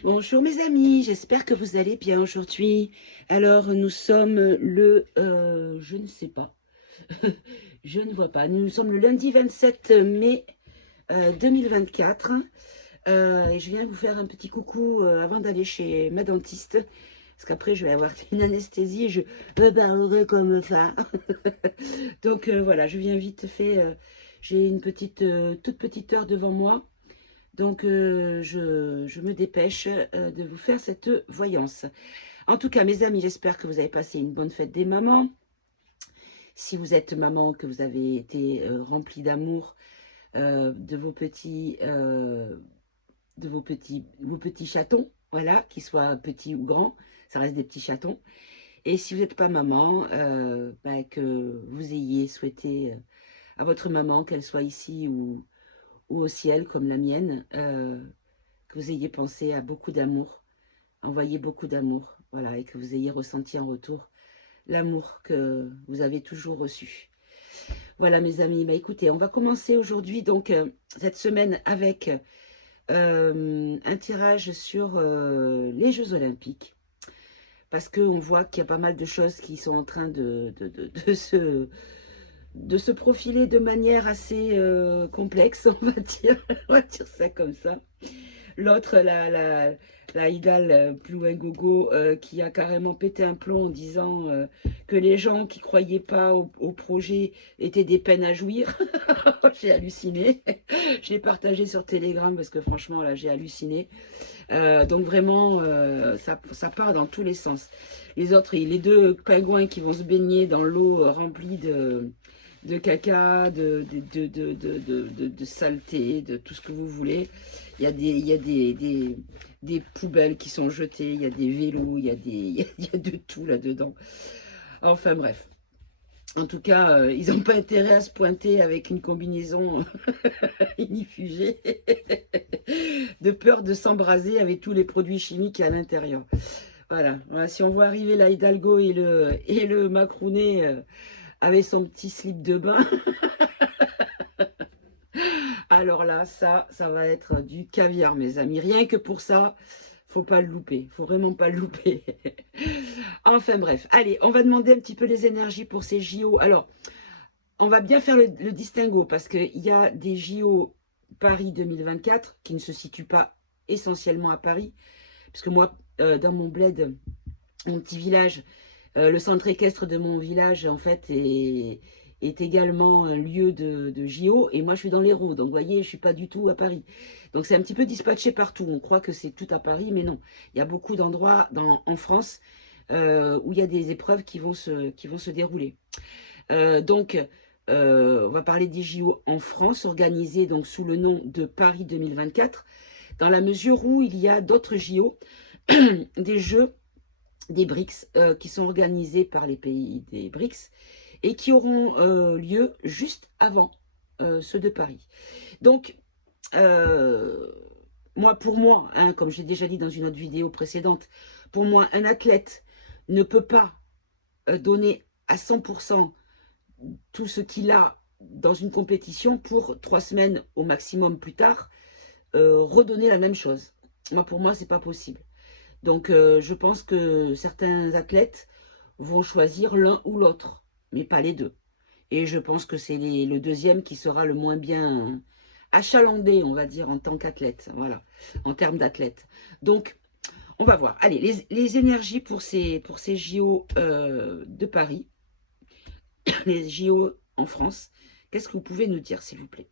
Bonjour mes amis, j'espère que vous allez bien aujourd'hui. Alors nous sommes je ne sais pas, je ne vois pas, nous sommes le lundi 27 mai 2024 et je viens vous faire un petit coucou avant d'aller chez ma dentiste parce qu'après je vais avoir une anesthésie et je parlerai comme ça. Donc voilà, je viens vite fait, j'ai une toute petite heure devant moi. Donc, je me dépêche de vous faire cette voyance. En tout cas, mes amis, j'espère que vous avez passé une bonne fête des mamans. Si vous êtes maman, que vous avez été rempli d'amour vos petits chatons, voilà, qu'ils soient petits ou grands, ça reste des petits chatons. Et si vous n'êtes pas maman, bah, que vous ayez souhaité à votre maman, qu'elle soit ici ou au ciel, comme la mienne, que vous ayez pensé à beaucoup d'amour, envoyé beaucoup d'amour, voilà, et que vous ayez ressenti en retour l'amour que vous avez toujours reçu. Voilà mes amis, bah écoutez, on va commencer aujourd'hui donc cette semaine avec un tirage sur les Jeux Olympiques, parce qu'on voit qu'il y a pas mal de choses qui sont en train de se profiler de manière assez complexe, on va dire ça comme ça. L'autre, la Idal Plouin-Gogo, qui a carrément pété un plomb en disant que les gens qui ne croyaient pas au projet étaient des peines à jouir. J'ai halluciné. Je l'ai partagé sur Telegram parce que franchement, là, j'ai halluciné. Donc vraiment, ça part dans tous les sens. Les autres, les deux pingouins qui vont se baigner dans l'eau remplie de caca, de saleté, de tout ce que vous voulez. Il y a des poubelles qui sont jetées, il y a des vélos, il y a de tout là-dedans. Enfin bref. En tout cas, ils n'ont pas intérêt à se pointer avec une combinaison inifugée, de peur de s'embraser avec tous les produits chimiques à l'intérieur. Voilà. Voilà, si on voit arriver la Hidalgo et le Macrounet avec son petit slip de bain, alors là, ça va être du caviar, mes amis. Rien que pour ça, faut pas le louper. Faut vraiment pas le louper. Enfin bref, allez, on va demander un petit peu les énergies pour ces JO. Alors, on va bien faire le distinguo parce qu'il y a des JO Paris 2024 qui ne se situent pas essentiellement à Paris. Parce que moi, dans mon bled, mon petit village, le centre équestre de mon village, en fait, est également un lieu de JO. Et moi, je suis dans l'Hérault. Donc, vous voyez, je ne suis pas du tout à Paris. Donc, c'est un petit peu dispatché partout. On croit que c'est tout à Paris, mais non. Il y a beaucoup d'endroits en France où il y a des épreuves qui vont se dérouler. Donc, on va parler des JO en France, organisés donc sous le nom de Paris 2024, dans la mesure où il y a d'autres JO, des Jeux des BRICS, qui sont organisés par les pays des BRICS et qui auront lieu juste avant ceux de Paris. Donc, euh, pour moi, hein, comme j'ai déjà dit dans une autre vidéo précédente, pour moi, un athlète ne peut pas donner à 100% tout ce qu'il a dans une compétition pour 3 semaines au maximum plus tard, redonner la même chose. Pour moi, c'est pas possible. Donc, je pense que certains athlètes vont choisir l'un ou l'autre, mais pas les deux. Et je pense que c'est le deuxième qui sera le moins bien achalandé, on va dire, en tant qu'athlète, voilà, en termes d'athlète. Donc, on va voir. Allez, les énergies pour ces JO de Paris, les JO en France, qu'est-ce que vous pouvez nous dire, s'il vous plaît?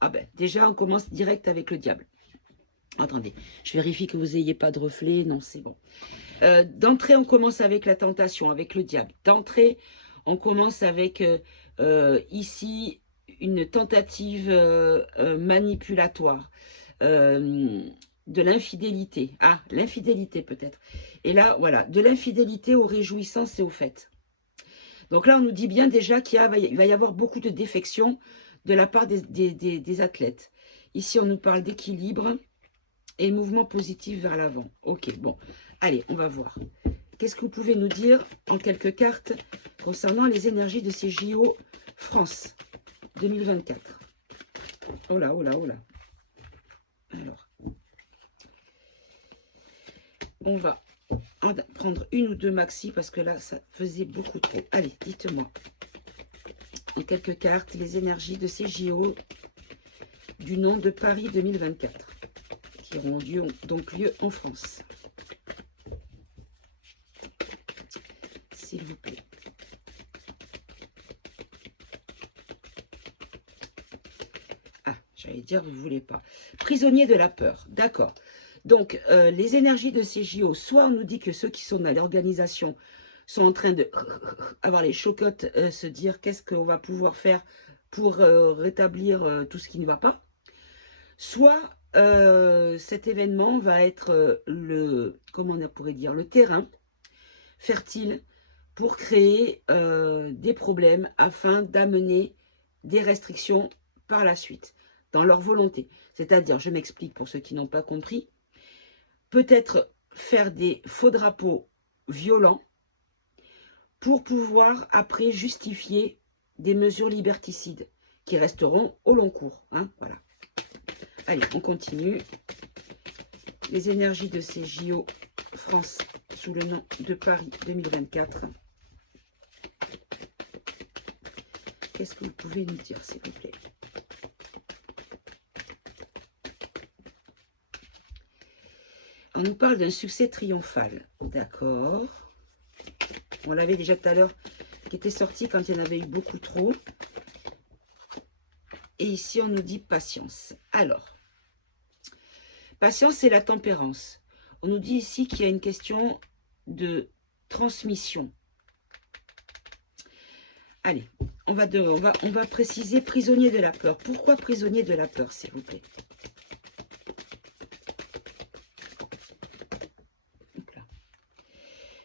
Ah ben, déjà, on commence direct avec le diable. Attendez, je vérifie que vous n'ayez pas de reflet. Non, c'est bon. D'entrée, on commence avec la tentation, avec le diable. D'entrée, on commence avec ici une tentative manipulatoire, de l'infidélité. Ah, l'infidélité peut-être. Et là, voilà, de l'infidélité aux réjouissances et aux fêtes. Donc là, on nous dit bien déjà il va y avoir beaucoup de défections de la part des athlètes. Ici, on nous parle d'équilibre et mouvement positif vers l'avant. Ok, bon. Allez, on va voir. Qu'est-ce que vous pouvez nous dire en quelques cartes concernant les énergies de ces JO France 2024? Oh là, oh là, oh là. Alors. On va en prendre une ou deux maxi parce que là, ça faisait beaucoup trop. Allez, dites-moi en quelques cartes les énergies de ces JO du nom de Paris 2024 qui auront donc lieu en France. S'il vous plaît. Ah, j'allais dire, vous ne voulez pas. Prisonnier de la peur, d'accord. Donc, les énergies de ces JO, soit on nous dit que ceux qui sont dans l'organisation sont en train de avoir les chocottes, se dire qu'est-ce qu'on va pouvoir faire pour rétablir tout ce qui ne va pas. Soit cet événement va être comment on pourrait dire, le terrain fertile pour créer des problèmes afin d'amener des restrictions par la suite, dans leur volonté. C'est-à-dire, je m'explique pour ceux qui n'ont pas compris, peut-être faire des faux drapeaux violents pour pouvoir après justifier des mesures liberticides qui resteront au long cours. Hein, voilà. Allez, on continue. Les énergies de ces JO France sous le nom de Paris 2024. Qu'est-ce que vous pouvez nous dire, s'il vous plaît? On nous parle d'un succès triomphal. D'accord. On l'avait déjà tout à l'heure, qui était sorti quand il y en avait eu beaucoup trop. Et ici, on nous dit patience. Alors, patience, c'est la tempérance. On nous dit ici qu'il y a une question de transmission. Allez, on va préciser prisonnier de la peur. Pourquoi prisonnier de la peur, s'il vous plaît?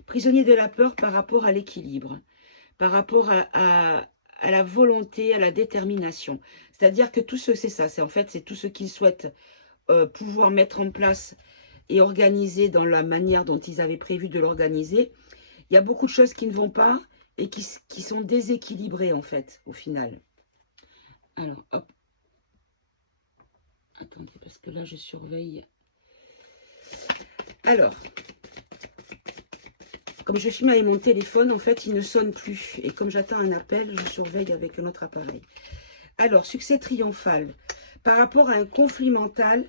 Prisonnier de la peur par rapport à l'équilibre, par rapport à la volonté, à la détermination. C'est-à-dire que tout ce, c'est ça, c'est en fait, c'est tout ce qu'ils souhaitent pouvoir mettre en place et organiser dans la manière dont ils avaient prévu de l'organiser. Il y a beaucoup de choses qui ne vont pas et qui sont déséquilibrées, en fait, au final. Alors, hop. Attendez, parce que là, je surveille. Alors, comme je filme avec mon téléphone, en fait, il ne sonne plus. Et comme j'attends un appel, je surveille avec un autre appareil. Alors, succès triomphal par rapport à un conflit mental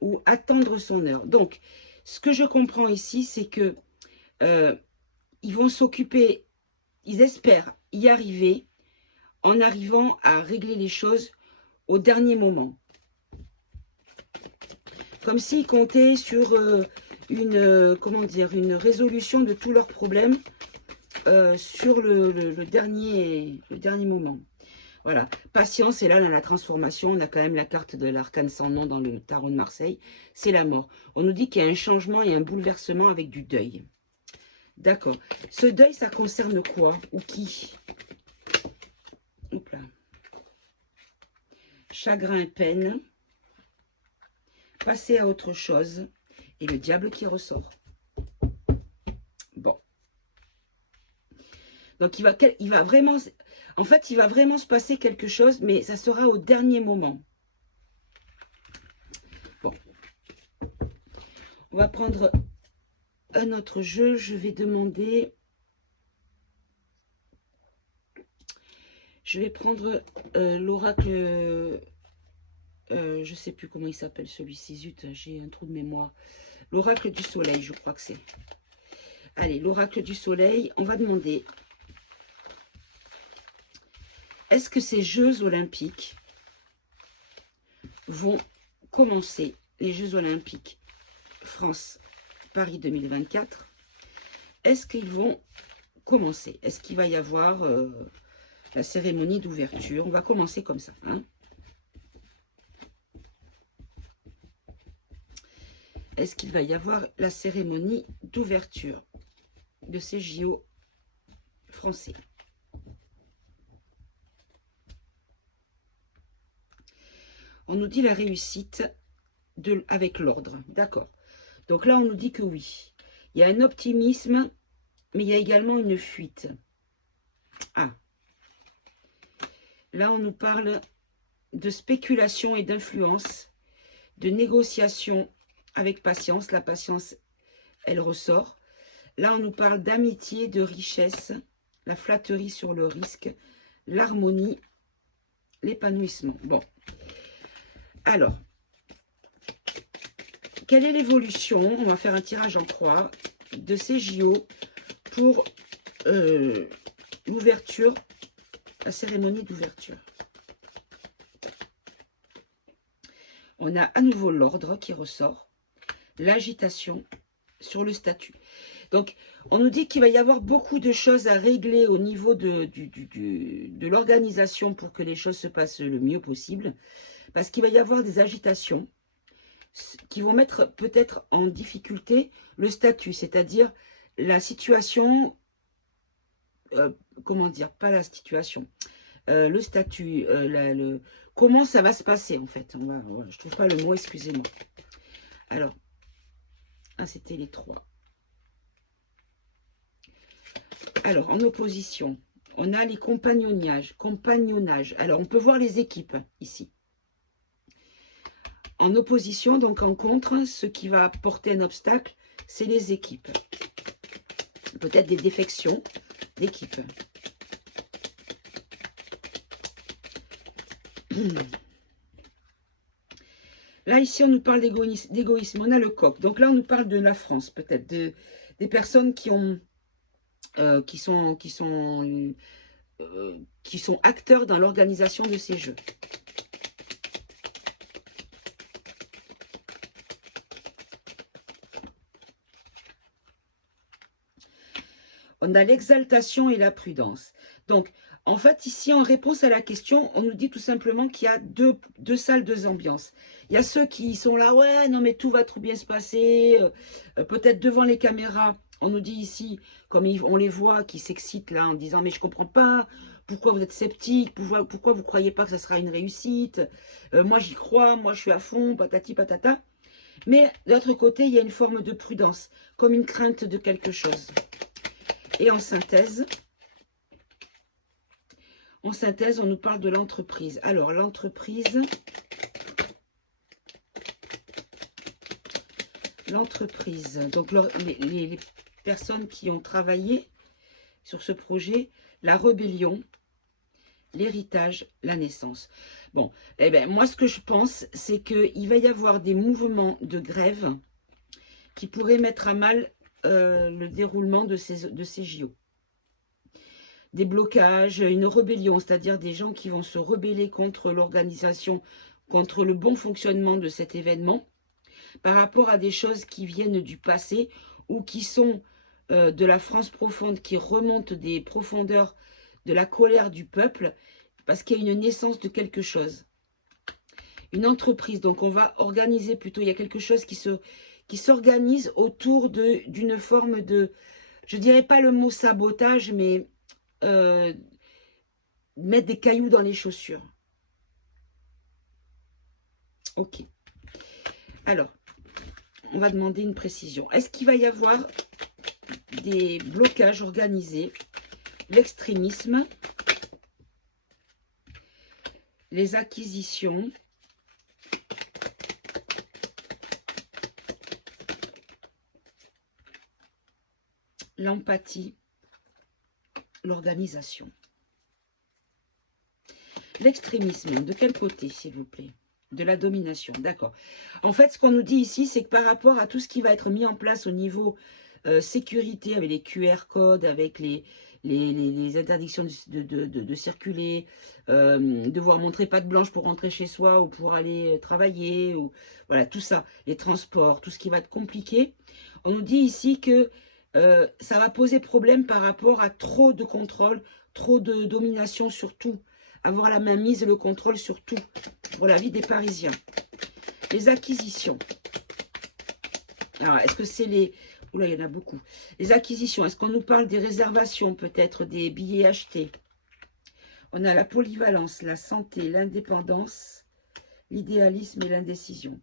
ou attendre son heure. Donc, ce que je comprends ici, c'est que ils vont s'occuper, ils espèrent y arriver en arrivant à régler les choses au dernier moment. Comme s'ils comptaient sur comment dire, une résolution de tous leurs problèmes sur le dernier moment. Voilà, patience, et là, dans la transformation, on a quand même la carte de l'arcane sans nom dans le tarot de Marseille, c'est la mort. On nous dit qu'il y a un changement et un bouleversement avec du deuil. D'accord. Ce deuil, ça concerne quoi ou qui? Hop là. Chagrin, peine. Passer à autre chose. Et le diable qui ressort. Bon. Donc, il va vraiment... En fait, il va vraiment se passer quelque chose, mais ça sera au dernier moment. Bon. On va prendre un autre jeu. Je vais demander... Je vais prendre l'oracle... je ne sais plus comment il s'appelle celui-ci. Zut, j'ai un trou de mémoire. L'oracle du soleil, je crois que c'est. Allez, l'oracle du soleil. On va demander... Est-ce que ces Jeux olympiques vont commencer, les Jeux olympiques France, Paris 2024, est-ce qu'ils vont commencer? Est-ce qu'il va y avoir la cérémonie d'ouverture? On va commencer comme ça. Hein. Est-ce qu'il va y avoir la cérémonie d'ouverture de ces JO français? On nous dit la réussite avec l'ordre. D'accord. Donc là, on nous dit que oui. Il y a un optimisme, mais il y a également une fuite. Ah. Là, on nous parle de spéculation et d'influence, de négociation avec patience. La patience elle ressort. Là, on nous parle d'amitié, de richesse, la flatterie sur le risque, l'harmonie, l'épanouissement. Bon, alors, quelle est l'évolution? On va faire un tirage en croix de ces JO pour l'ouverture, la cérémonie d'ouverture. On a à nouveau l'ordre qui ressort, l'agitation sur le statut. Donc, on nous dit qu'il va y avoir beaucoup de choses à régler au niveau de l'organisation pour que les choses se passent le mieux possible, parce qu'il va y avoir des agitations qui vont mettre peut-être en difficulté le statut, c'est-à-dire la situation, comment dire, pas la situation, le statut, comment ça va se passer en fait. Je trouve pas le mot, excusez-moi. Alors, c'était les 3. Alors, en opposition, on a les compagnonnages. Alors, on peut voir les équipes ici. En opposition, donc en contre, ce qui va porter un obstacle, c'est les équipes. Peut-être des défections d'équipes. Là, ici, on nous parle d'égoïsme. On a le coq. Donc là, on nous parle de la France, peut-être. Des personnes qui sont acteurs dans l'organisation de ces jeux. On a l'exaltation et la prudence. Donc, en fait, ici, en réponse à la question, on nous dit tout simplement qu'il y a deux salles, deux ambiances. Il y a ceux qui sont là, ouais, non, mais tout va trop bien se passer. Peut-être devant les caméras, on nous dit ici, comme on les voit, qui s'excitent là en disant, mais je comprends pas, pourquoi vous êtes sceptique, pourquoi vous croyez pas que ça sera une réussite. Moi, j'y crois, moi, je suis à fond, patati patata. Mais de l'autre côté, il y a une forme de prudence, comme une crainte de quelque chose. Et en synthèse, on nous parle de l'entreprise. Alors, l'entreprise, donc les personnes qui ont travaillé sur ce projet, la rébellion, l'héritage, la naissance. Bon, eh bien, moi, ce que je pense, c'est qu'il va y avoir des mouvements de grève qui pourraient mettre à mal le déroulement de ces JO. Des blocages, une rébellion, c'est-à-dire des gens qui vont se rebeller contre l'organisation, contre le bon fonctionnement de cet événement, par rapport à des choses qui viennent du passé ou qui sont de la France profonde, qui remontent des profondeurs de la colère du peuple, parce qu'il y a une naissance de quelque chose. Une entreprise, donc on va organiser plutôt, il y a quelque chose qui s'organise autour d'une forme de, je dirais pas le mot sabotage, mais mettre des cailloux dans les chaussures. Ok. Alors, on va demander une précision. Est-ce qu'il va y avoir des blocages organisés, l'extrémisme, les acquisitions, l'empathie, l'organisation. L'extrémisme, de quel côté, s'il vous plaît? De la domination, d'accord. En fait, ce qu'on nous dit ici, c'est que par rapport à tout ce qui va être mis en place au niveau sécurité, avec les QR codes, avec les interdictions de circuler, devoir montrer patte blanche pour rentrer chez soi ou pour aller travailler, ou voilà, tout ça, les transports, tout ce qui va être compliqué. On nous dit ici que ça va poser problème par rapport à trop de contrôle, trop de domination sur tout, avoir la main mise et le contrôle sur tout pour la vie des Parisiens. Les acquisitions. Alors, est-ce que c'est les... Oula, il y en a beaucoup. Les acquisitions, est-ce qu'on nous parle des réservations, peut-être des billets achetés? On a la polyvalence, la santé, l'indépendance, l'idéalisme et l'indécision.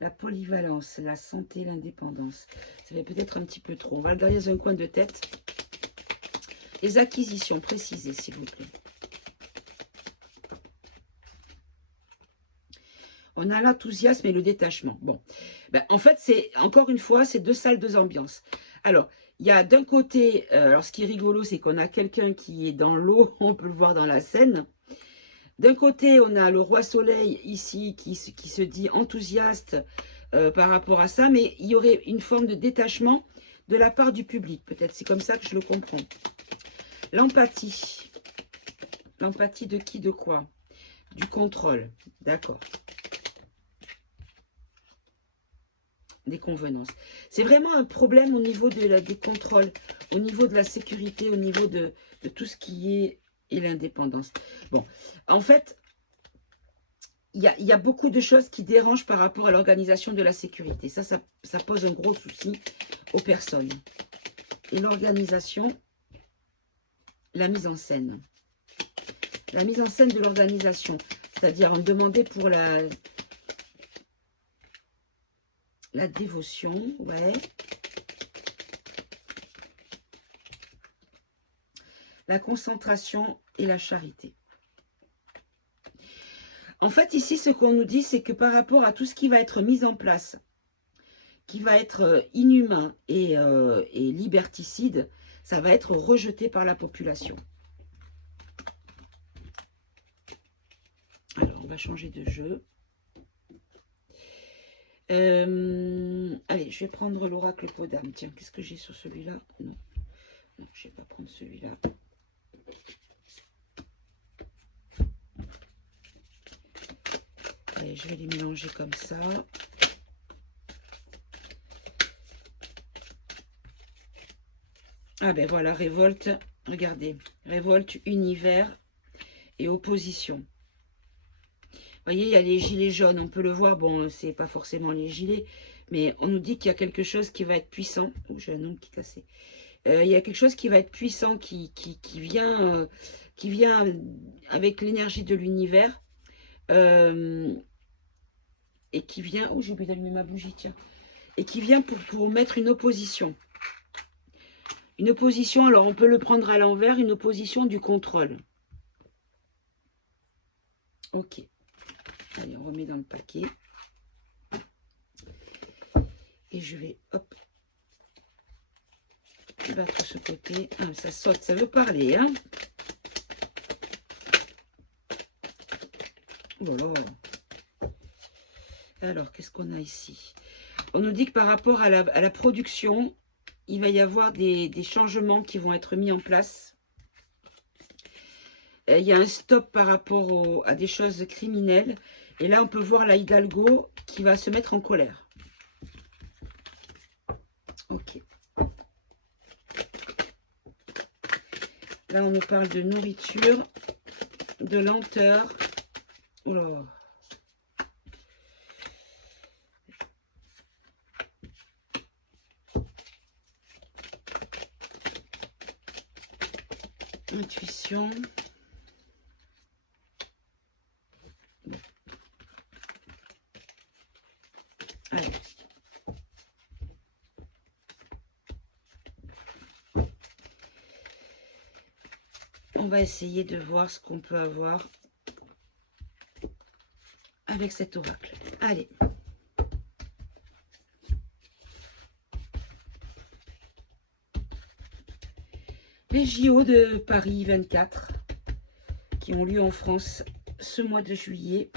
La polyvalence, la santé, l'indépendance. Ça fait peut-être un petit peu trop. On va le garder dans un coin de tête. Les acquisitions, précisez, s'il vous plaît. On a l'enthousiasme et le détachement. Bon, ben, en fait, c'est encore une fois, c'est deux salles, deux ambiances. Alors, il y a d'un côté, alors ce qui est rigolo, c'est qu'on a quelqu'un qui est dans l'eau, on peut le voir dans la scène. D'un côté, on a le roi soleil ici qui se dit enthousiaste par rapport à ça, mais il y aurait une forme de détachement de la part du public. Peut-être c'est comme ça que je le comprends. L'empathie. L'empathie de qui, de quoi? Du contrôle. D'accord. Des convenances. C'est vraiment un problème au niveau des contrôles, au niveau de la sécurité, au niveau de tout ce qui est et l'indépendance. Bon, en fait, il y a beaucoup de choses qui dérangent par rapport à l'organisation de la sécurité. Ça pose un gros souci aux personnes. Et l'organisation, la mise en scène. La mise en scène de l'organisation. C'est-à-dire, on demandait pour la dévotion, ouais. La concentration et la charité. En fait, ici, ce qu'on nous dit, c'est que par rapport à tout ce qui va être mis en place, qui va être inhumain et liberticide, ça va être rejeté par la population. Alors, on va changer de jeu. Allez, je vais prendre l'oracle Podam. Tiens, qu'est-ce que j'ai sur celui-là? Non, non, je ne vais pas prendre celui-là. Allez, je vais les mélanger comme ça. Ah ben voilà, révolte, regardez, révolte, univers et opposition. Vous voyez, il y a les gilets jaunes, on peut le voir, bon, c'est pas forcément les gilets, mais on nous dit qu'il y a quelque chose qui va être puissant. Oh, j'ai un ongle qui est cassé. Il y a quelque chose qui va être puissant, qui vient avec l'énergie de l'univers, et qui vient... Oh, j'ai oublié d'allumer ma bougie, tiens. Et qui vient pour mettre une opposition. Une opposition, alors on peut le prendre à l'envers, une opposition du contrôle. Ok. Allez, on remet dans le paquet. Et je vais, hop, battre ce côté. Ah, ça saute, ça veut parler, hein. Oh là là. Alors, qu'est-ce qu'on a ici? On nous dit que par rapport à la production, il va y avoir des changements qui vont être mis en place. Il y a un stop par rapport à des choses criminelles. Et là, on peut voir la Hidalgo qui va se mettre en colère. Ok. Là, on nous parle de nourriture, de lenteur. Oh là. Intuition. Bon. Allez. On va essayer de voir ce qu'on peut avoir avec cet oracle. Allez. Les JO de Paris 24 qui ont lieu en France ce mois de juillet,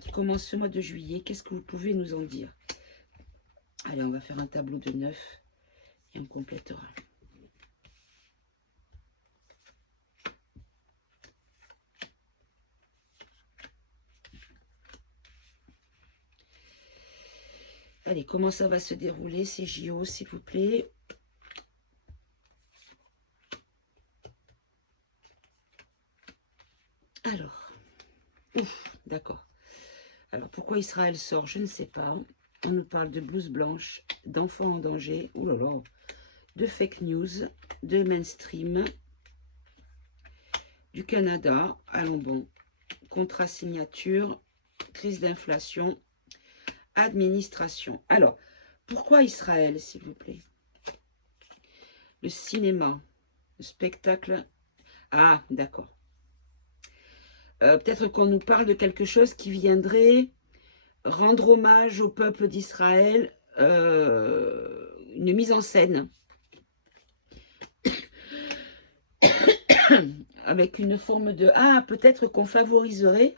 qui commence ce mois de juillet. Qu'est-ce que vous pouvez nous en dire? Allez, on va faire un tableau de 9 et on complétera. Allez, comment ça va se dérouler ces JO, s'il vous plaît? Alors, ouf, d'accord. Alors, pourquoi Israël sort? Je ne sais pas. On nous parle de blouse blanche, d'enfants en danger, ouh là là, de fake news, de mainstream, du Canada, allons bon, contrat signature, crise d'inflation, administration. Alors, pourquoi Israël, s'il vous plaît? Le cinéma, le spectacle. Ah, d'accord. Peut-être qu'on nous parle de quelque chose qui viendrait rendre hommage au peuple d'Israël, une mise en scène avec une forme de... Ah, peut-être qu'on favoriserait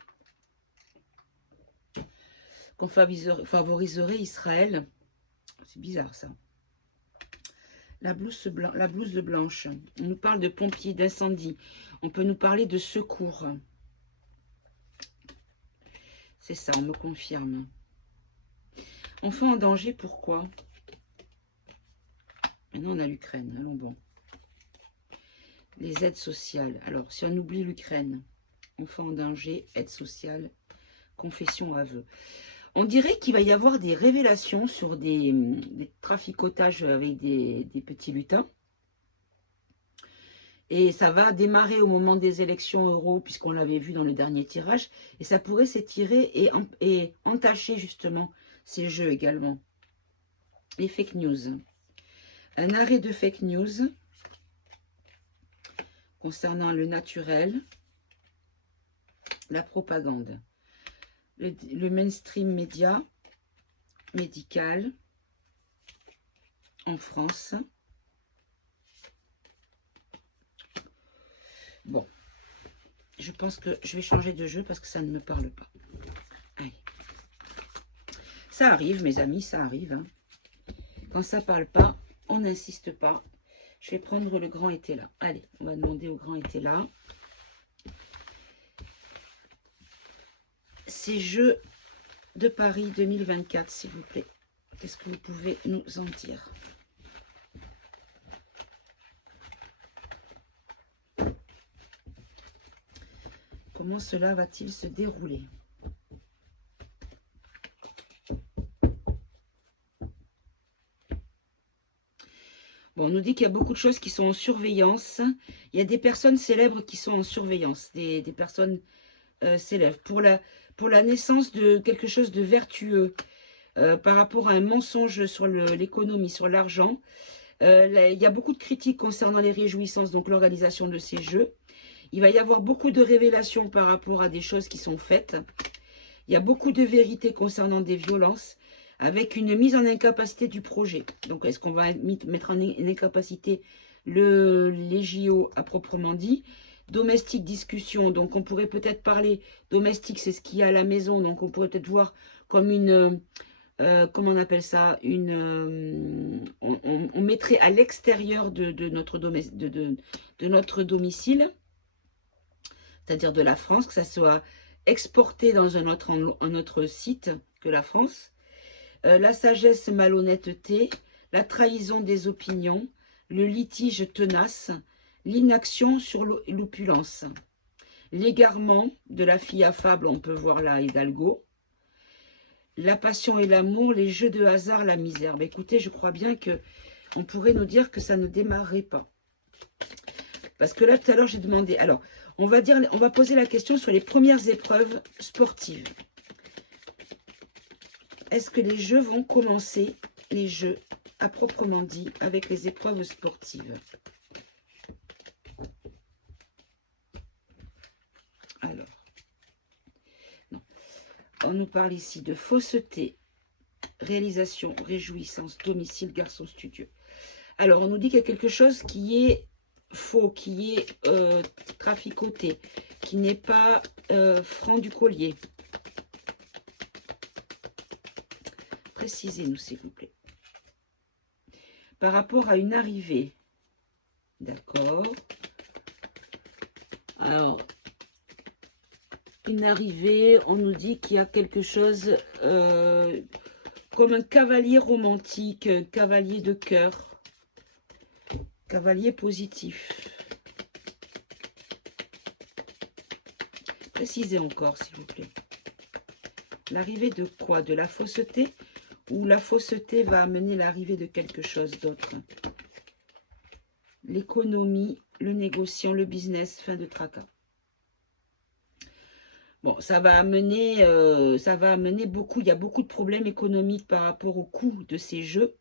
Israël. C'est bizarre ça. La blouse blanche. On nous parle de pompiers, d'incendie. On peut nous parler de secours. C'est ça, on me confirme. Enfant en danger, pourquoi? Maintenant, on a l'Ukraine. Allons bon. Les aides sociales. Alors, si on oublie l'Ukraine, enfant en danger, aide sociale, confession, aveu. On dirait qu'il va y avoir des révélations sur des traficotages avec des petits lutins. Et ça va démarrer au moment des élections euro, puisqu'on l'avait vu dans le dernier tirage. Et ça pourrait s'étirer et entacher justement ces jeux également. Les fake news. Un arrêt de fake news concernant le naturel, la propagande, le mainstream médical en France. Bon, je pense que je vais changer de jeu parce que ça ne me parle pas. Allez. Ça arrive, mes amis, ça arrive. Hein. Quand ça ne parle pas, on n'insiste pas. Je vais prendre le grand été là. Allez, on va demander au grand été là. Ces Jeux de Paris 2024, s'il vous plaît. Qu'est-ce que vous pouvez nous en dire? Comment cela va-t-il se dérouler? Bon, on nous dit qu'il y a beaucoup de choses qui sont en surveillance. Il y a des personnes célèbres qui sont en surveillance, des personnes célèbres. Pour la naissance de quelque chose de vertueux, par rapport à un mensonge sur l'économie, sur l'argent. Il y a beaucoup de critiques concernant les réjouissances, donc l'organisation de ces jeux. Il va y avoir beaucoup de révélations par rapport à des choses qui sont faites. Il y a beaucoup de vérités concernant des violences, avec une mise en incapacité du projet. Donc, est-ce qu'on va mettre en incapacité les JO à proprement dit? Domestique, discussion. Donc, on pourrait peut-être parler, domestique, c'est ce qu'il y a à la maison. Donc, on pourrait peut-être voir comme une... comment on appelle ça, on mettrait à l'extérieur de notre domicile, c'est-à-dire de la France, que ça soit exporté dans un autre site que la France. La sagesse, malhonnêteté, la trahison des opinions, le litige tenace, l'inaction sur l'opulence, l'égarement de la fille affable, on peut voir là Hidalgo, la passion et l'amour, les jeux de hasard, la misère. Ben écoutez, je crois bien que on pourrait nous dire que ça ne démarrerait pas. Parce que là, tout à l'heure, j'ai demandé... Alors, on va poser la question sur les premières épreuves sportives. Est-ce que les jeux vont commencer, les jeux à proprement dit, avec les épreuves sportives? Alors, non. On nous parle ici de fausseté, réalisation, réjouissance, domicile, garçon studieux. Alors, on nous dit qu'il y a quelque chose qui est faux, qui est traficoté, qui n'est pas franc du collier. Précisez-nous, s'il vous plaît. Par rapport à une arrivée. D'accord. Alors, une arrivée, on nous dit qu'il y a quelque chose comme un cavalier romantique, un cavalier de cœur, cavalier positif. Précisez encore, s'il vous plaît. L'arrivée de quoi? De la fausseté? Ou la fausseté va amener l'arrivée de quelque chose d'autre? L'économie, le négociant, le business, fin de tracas. Bon, ça va amener beaucoup, il y a beaucoup de problèmes économiques par rapport au coût de ces jeux.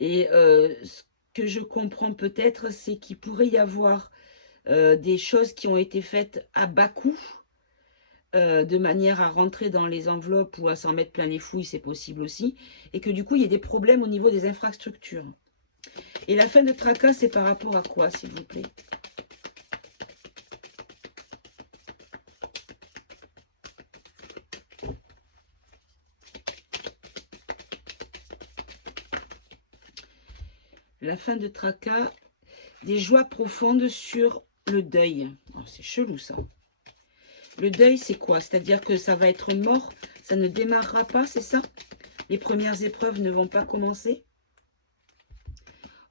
Et ce que je comprends peut-être, c'est qu'il pourrait y avoir des choses qui ont été faites à bas coût, de manière à rentrer dans les enveloppes ou à s'en mettre plein les fouilles, c'est possible aussi. Et que du coup, il y ait des problèmes au niveau des infrastructures. Et la fin de tracas, c'est par rapport à quoi, s'il vous plaît? La fin de tracas, des joies profondes sur le deuil. Oh, c'est chelou, ça. Le deuil, c'est quoi? C'est-à-dire que ça va être mort, ça ne démarrera pas, c'est ça? Les premières épreuves ne vont pas commencer?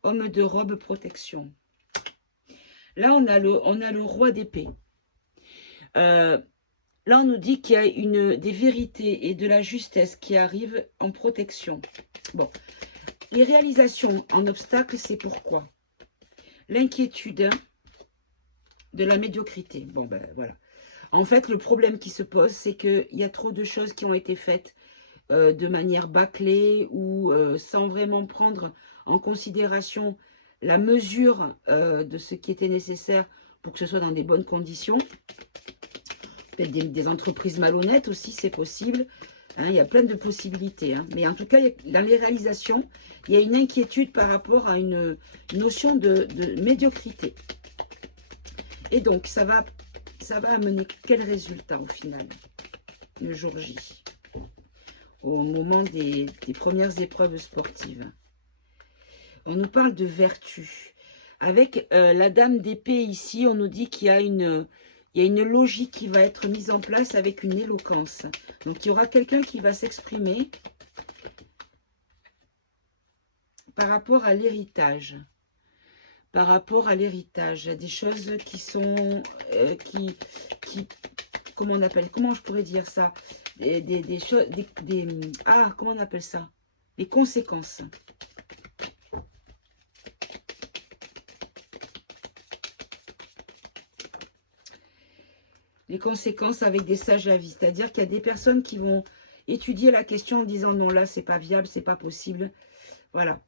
Homme de robe, protection. Là, on a le roi d'épée. Là, on nous dit qu'il y a des vérités et de la justesse qui arrivent en protection. Bon, les réalisations en obstacle, c'est pourquoi? L'inquiétude de la médiocrité. Bon, ben voilà. En fait, le problème qui se pose, c'est qu'il y a trop de choses qui ont été faites de manière bâclée ou sans vraiment prendre en considération la mesure de ce qui était nécessaire pour que ce soit dans des bonnes conditions. Peut-être des entreprises malhonnêtes aussi, c'est possible. Hein, il y a plein de possibilités. Hein. Mais en tout cas, dans les réalisations, il y a une inquiétude par rapport à une notion de médiocrité. Et donc, ça va amener quel résultat au final, le jour J, au moment des premières épreuves sportives? On nous parle de vertu. Avec la dame d'épée ici, on nous dit qu'il y a une logique qui va être mise en place avec une éloquence. Donc, il y aura quelqu'un qui va s'exprimer par rapport à l'héritage. Par rapport à l'héritage, des choses qui sont... comment on appelle? Comment je pourrais dire ça? Des choses... comment on appelle ça? Les conséquences. Les conséquences avec des sages avis. C'est-à-dire qu'il y a des personnes qui vont étudier la question en disant non, là, c'est pas viable, c'est pas possible. Voilà.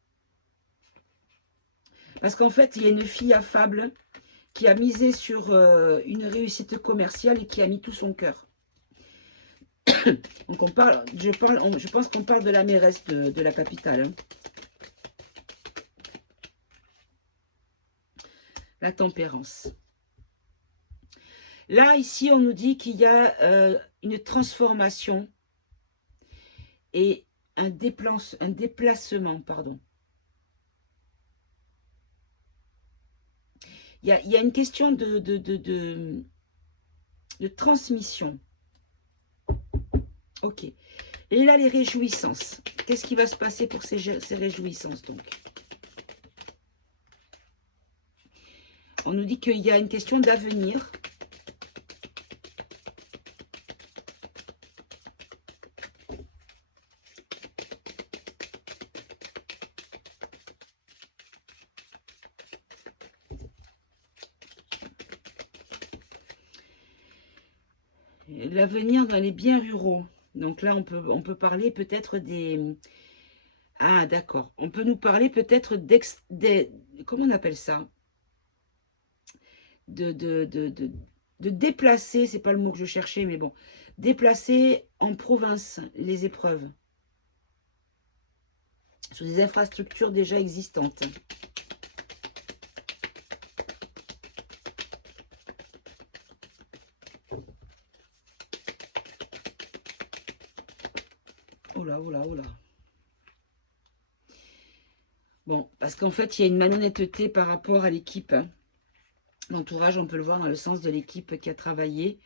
Parce qu'en fait, il y a une fille affable qui a misé sur une réussite commerciale et qui a mis tout son cœur. Donc je pense qu'on parle de la mairesse de la capitale. Hein. La tempérance. Là, ici, on nous dit qu'il y a une transformation et un déplacement, pardon. Il y a une question de transmission. Ok. Et là, les réjouissances. Qu'est-ce qui va se passer pour ces réjouissances, donc? On nous dit qu'il y a une question d'avenir. L'avenir dans les biens ruraux. Donc là, on peut parler peut-être des... Ah, d'accord. On peut nous parler peut-être comment on appelle ça? De déplacer, c'est pas le mot que je cherchais, mais bon. Déplacer en province les épreuves. Sur des infrastructures déjà existantes. Oh là, oh là, oh là. Bon, parce qu'en fait, il y a une malhonnêteté par rapport à l'équipe. Hein. L'entourage, on peut le voir dans le sens de l'équipe qui a travaillé.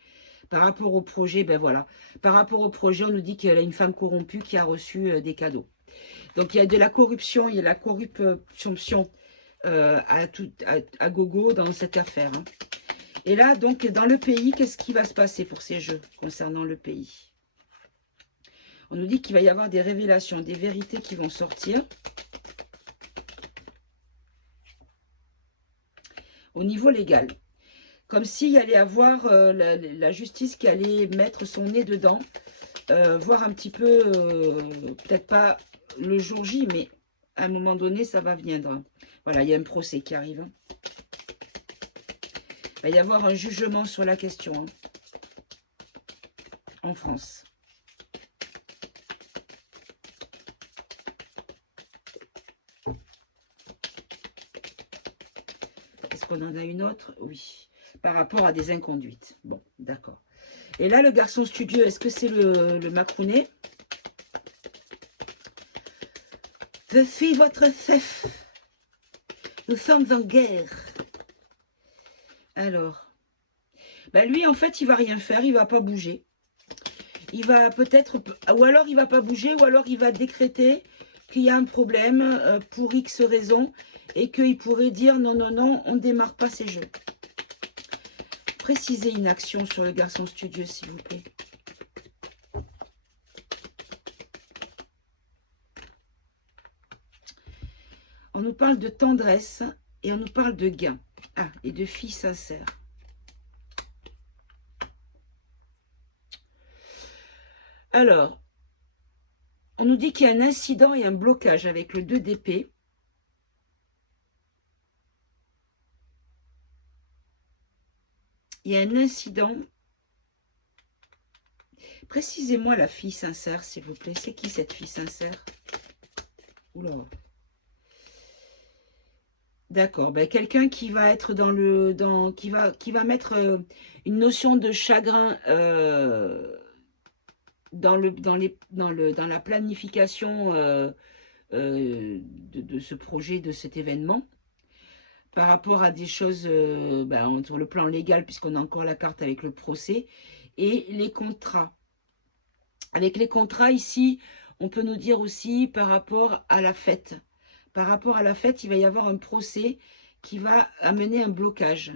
Par rapport au projet, ben voilà. Par rapport au projet, on nous dit qu'il y a une femme corrompue qui a reçu des cadeaux. Donc, il y a de la corruption, il y a de la corruption à gogo dans cette affaire. Hein. Et là, donc, dans le pays, qu'est-ce qui va se passer pour ces jeux concernant le pays? On nous dit qu'il va y avoir des révélations, des vérités qui vont sortir. Au niveau légal. Comme s'il y allait avoir la justice qui allait mettre son nez dedans. Voir un petit peu, peut-être pas le jour J, mais à un moment donné, ça va venir. Voilà, il y a un procès qui arrive. Il va y avoir un jugement sur la question. Hein. en France. Est-ce qu'on en a une autre? Oui. Par rapport à des inconduites. Bon, d'accord. Et là, le garçon studieux, est-ce que c'est le macrounet? Je suis votre chef. Nous sommes en guerre. Alors, bah lui, en fait, il va rien faire, il va pas bouger. Il va peut-être, ou alors il va pas bouger, ou alors il va décréter qu'il y a un problème pour X raisons et qu'il pourrait dire non, non, non, on ne démarre pas ces jeux. Précisez une action sur le garçon studieux, s'il vous plaît. On nous parle de tendresse et on nous parle de gain. Ah, et de filles sincères. Alors, on nous dit qu'il y a un incident et un blocage avec le 2 d'épée. Il y a un incident. Précisez-moi la fille sincère, s'il vous plaît. C'est qui cette fille sincère? Oula. D'accord. Ben, quelqu'un qui va être qui va mettre une notion de chagrin dans la planification de ce projet, de cet événement, par rapport à des choses sur le plan légal, puisqu'on a encore la carte avec le procès, et les contrats. Avec les contrats ici, on peut nous dire aussi par rapport à la fête. Par rapport à la fête, il va y avoir un procès qui va amener un blocage.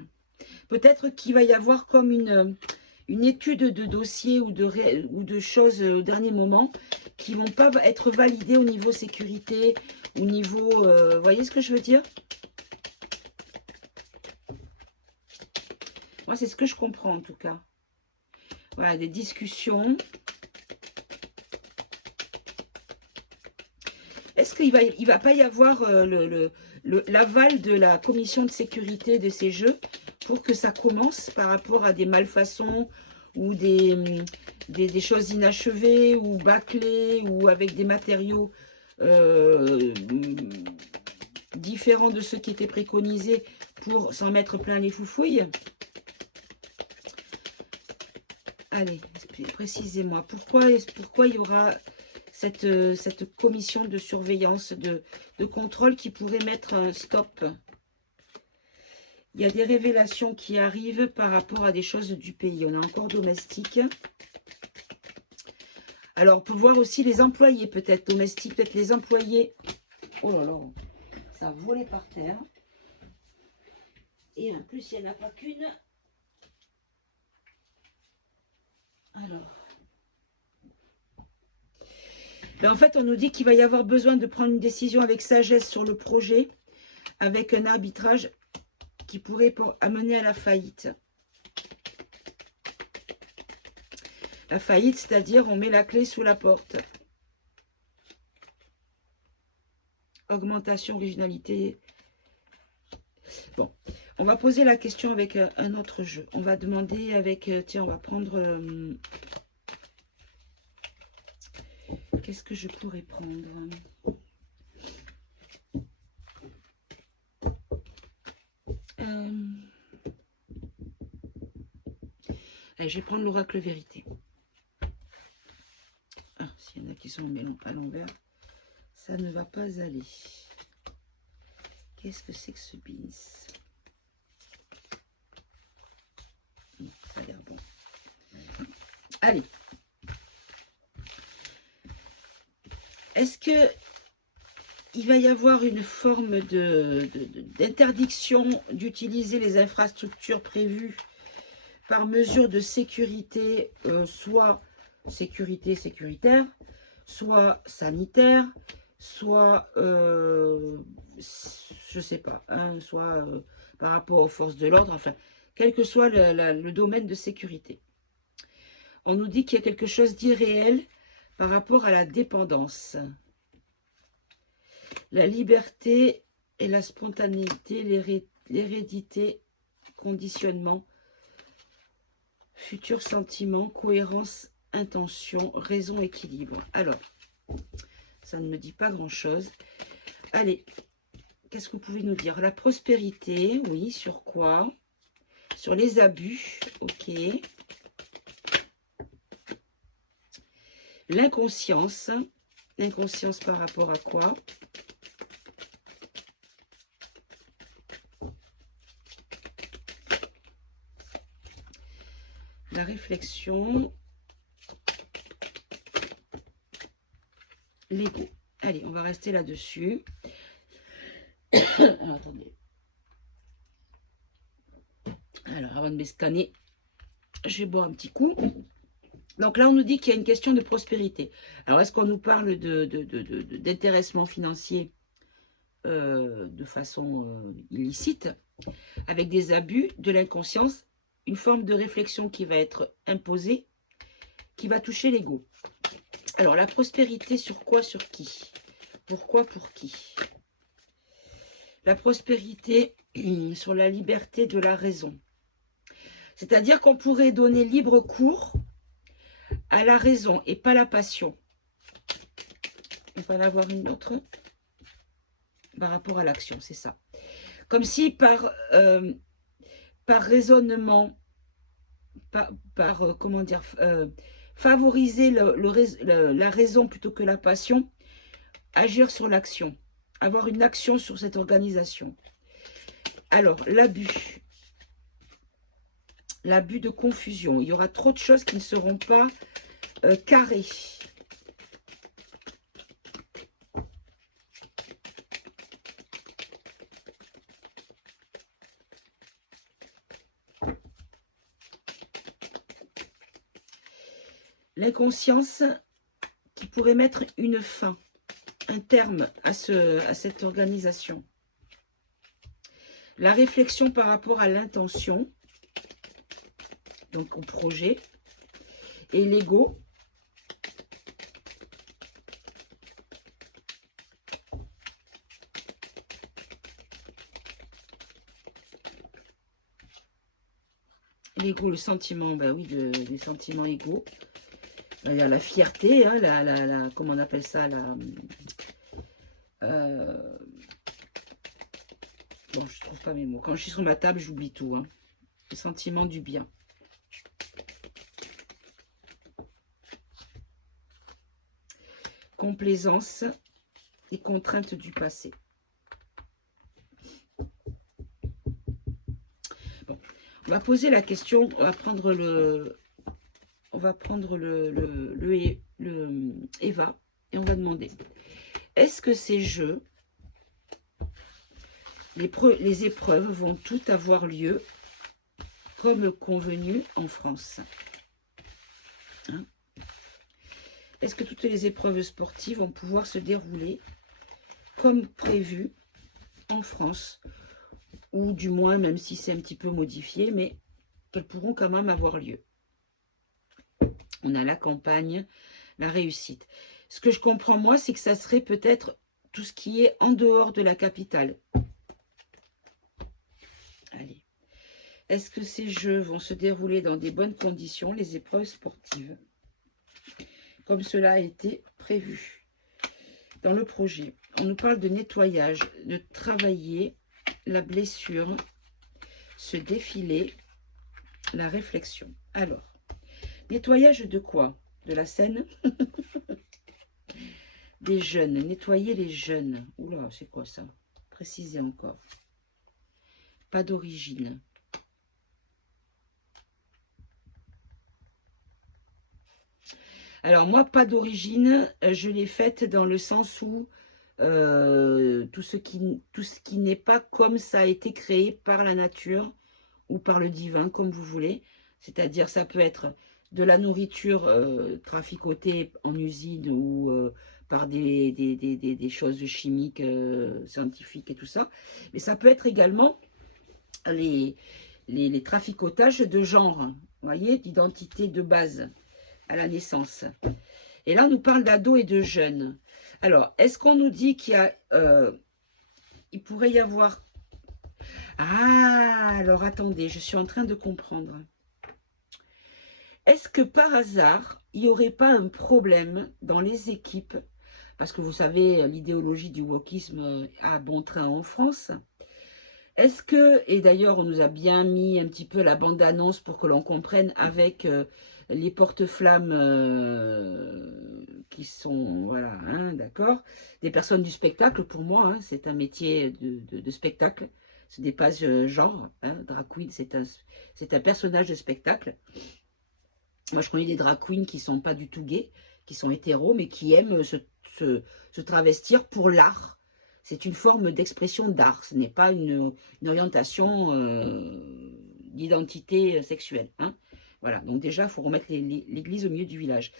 Peut-être qu'il va y avoir comme une étude de dossier ou de choses au dernier moment qui ne vont pas être validées au niveau sécurité, au niveau... vous voyez ce que je veux dire? Moi, c'est ce que je comprends en tout cas. Voilà, des discussions. Est-ce qu'il ne va pas y avoir l'aval de la commission de sécurité de ces jeux pour que ça commence par rapport à des malfaçons ou des choses inachevées ou bâclées ou avec des matériaux différents de ceux qui étaient préconisés pour s'en mettre plein les foufouilles? Allez, précisez-moi, pourquoi il y aura cette commission de surveillance, de contrôle qui pourrait mettre un stop? Il y a des révélations qui arrivent par rapport à des choses du pays. On a encore domestique. Alors, on peut voir aussi les employés, peut-être domestiques, peut-être les employés. Oh là là, ça a volé par terre. Et en plus, il n'y en a pas qu'une. Alors... Ben, en fait, on nous dit qu'il va y avoir besoin de prendre une décision avec sagesse sur le projet, avec un arbitrage qui pourrait amener à la faillite. La faillite, c'est-à-dire on met la clé sous la porte. Augmentation, originalité. Bon, on va poser la question avec un autre jeu. On va demander avec... tiens, on va prendre... qu'est-ce que je pourrais prendre? Allez, je vais prendre l'oracle vérité. Ah, s'il y en a qui sont à l'envers, ça ne va pas aller. Qu'est-ce que c'est que ce beans? Ça a l'air bon. Allez. Est-ce que il va y avoir une forme d'interdiction d'utiliser les infrastructures prévues par mesure de sécurité, soit sécuritaire, soit sanitaire, soit, je sais pas, hein, soit par rapport aux forces de l'ordre, enfin, quel que soit le domaine de sécurité. On nous dit qu'il y a quelque chose d'irréel par rapport à la dépendance. La liberté et la spontanéité, l'hérédité, conditionnement, futur sentiment, cohérence intention, raison, équilibre. Alors, ça ne me dit pas grand-chose. Allez, qu'est-ce que vous pouvez nous dire? La prospérité, oui, sur quoi? Sur les abus, ok. L'inconscience. L'inconscience par rapport à quoi? La réflexion. L'ego. Allez, on va rester là-dessus. Alors, attendez. Alors, avant de m'escanner, je vais boire un petit coup. Donc là, on nous dit qu'il y a une question de prospérité. Alors, est-ce qu'on nous parle d'intéressement financier de façon illicite, avec des abus, de l'inconscience, une forme de réflexion qui va être imposée, qui va toucher l'ego. Alors, la prospérité sur quoi, sur qui? Pourquoi, pour qui? La prospérité sur la liberté de la raison. C'est-à-dire qu'on pourrait donner libre cours à la raison et pas la passion. On va en avoir une autre par rapport à l'action, c'est ça. Comme si par raisonnement, comment dire, favoriser la raison plutôt que la passion, agir sur l'action, avoir une action sur cette organisation. Alors, l'abus de confusion. Il y aura trop de choses qui ne seront pas carrées. L'inconscience qui pourrait mettre une fin, un terme à cette organisation. La réflexion par rapport à l'intention, donc au projet, et l'ego. L'ego, le sentiment, ben oui, des sentiments égaux. Il y a la fierté, hein, comment on appelle ça, bon, je trouve pas mes mots. Quand je suis sur ma table, j'oublie tout. Hein. Le sentiment du bien. Complaisance et contraintes du passé. Bon, on va poser la question, on va prendre le Eva et on va demander, est-ce que ces jeux, les épreuves vont toutes avoir lieu comme convenu en France? Hein? Est-ce que toutes les épreuves sportives vont pouvoir se dérouler comme prévu en France? Ou du moins, même si c'est un petit peu modifié, mais qu'elles pourront quand même avoir lieu. On a la campagne, la réussite. Ce que je comprends, moi, c'est que ça serait peut-être tout ce qui est en dehors de la capitale. Allez. Est-ce que ces jeux vont se dérouler dans des bonnes conditions, les épreuves sportives, comme cela a été prévu dans le projet? On nous parle de nettoyage, de travailler la blessure, se défiler, la réflexion. Alors, nettoyage de quoi? De la scène? Des jeunes, nettoyer les jeunes. Oula, c'est quoi ça? Précisez encore. Pas d'origine. Alors moi, pas d'origine, je l'ai faite dans le sens où tout ce qui n'est pas comme ça a été créé par la nature ou par le divin, comme vous voulez. C'est-à-dire, ça peut être de la nourriture traficotée en usine ou par des choses chimiques, scientifiques et tout ça. Mais ça peut être également les traficotages de genre, vous voyez, d'identité de base à la naissance. Et là, on nous parle d'ados et de jeunes. Alors, est-ce qu'on nous dit qu'il y a... il pourrait y avoir... Ah, alors attendez, je suis en train de comprendre. Est-ce que par hasard, il n'y aurait pas un problème dans les équipes? Parce que vous savez, l'idéologie du wokisme a bon train en France. Est-ce que, et d'ailleurs on nous a bien mis un petit peu la bande-annonce pour que l'on comprenne avec les porte-flammes qui sont, voilà, hein, d'accord, des personnes du spectacle, pour moi, hein, c'est un métier de spectacle, ce n'est pas genre, hein, drag queen, c'est un personnage de spectacle. Moi je connais des drag queens qui sont pas du tout gays, qui sont hétéros, mais qui aiment se travestir pour l'art. C'est une forme d'expression d'art, ce n'est pas une orientation d'identité sexuelle. Hein. Voilà, donc déjà, il faut remettre l'église au milieu du village.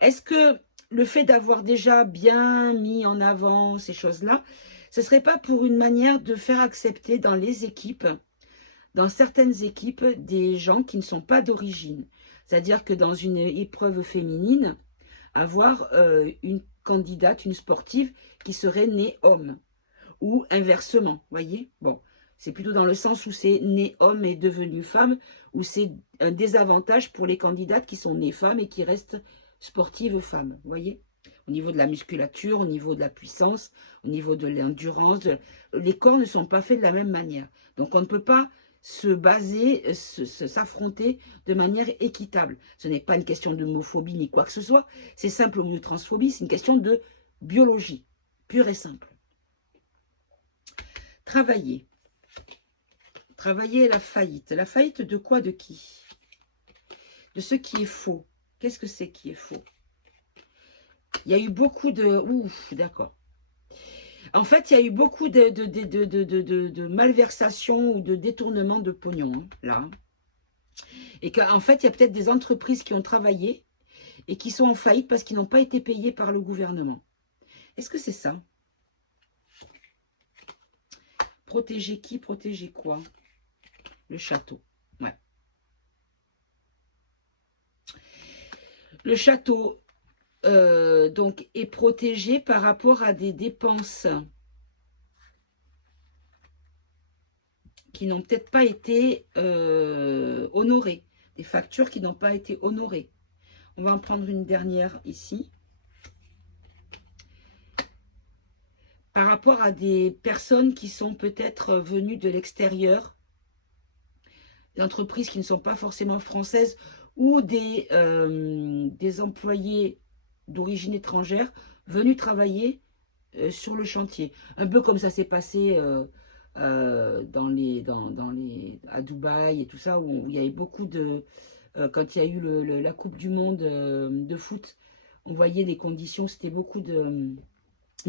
Est-ce que le fait d'avoir déjà bien mis en avant ces choses-là, ce ne serait pas pour une manière de faire accepter dans les équipes, dans certaines équipes, des gens qui ne sont pas d'origine? C'est-à-dire que dans une épreuve féminine, avoir une candidate, une sportive qui serait née homme. Ou inversement, voyez. Bon, c'est plutôt dans le sens où c'est né homme et devenu femme, où c'est un désavantage pour les candidates qui sont nées femmes et qui restent sportives femmes, voyez. Au niveau de la musculature, au niveau de la puissance, au niveau de l'endurance, les corps ne sont pas faits de la même manière. Donc on ne peut pas se baser, s'affronter de manière équitable. Ce n'est pas une question d'homophobie ni quoi que ce soit, c'est simplement de transphobie, c'est une question de biologie, pure et simple. Travailler. Travailler la faillite. La faillite de quoi, de qui? De ce qui est faux. Qu'est-ce que c'est qui est faux? Il y a eu beaucoup de... Ouf, d'accord. En fait, il y a eu beaucoup de malversations ou de détournements de pognon, hein, là. Et qu'en fait, il y a peut-être des entreprises qui ont travaillé et qui sont en faillite parce qu'ils n'ont pas été payés par le gouvernement. Est-ce que c'est ça? Protéger qui? Protéger quoi? Le château. Ouais. Le château, donc, est protégé par rapport à des dépenses qui n'ont peut-être pas été honorées, des factures qui n'ont pas été honorées. On va en prendre une dernière ici. Par rapport à des personnes qui sont peut-être venues de l'extérieur, d'entreprises qui ne sont pas forcément françaises, ou des employés d'origine étrangère venus travailler sur le chantier. Un peu comme ça s'est passé à Dubaï et tout ça, où il y avait beaucoup de... quand il y a eu la Coupe du Monde de foot, on voyait des conditions, c'était beaucoup de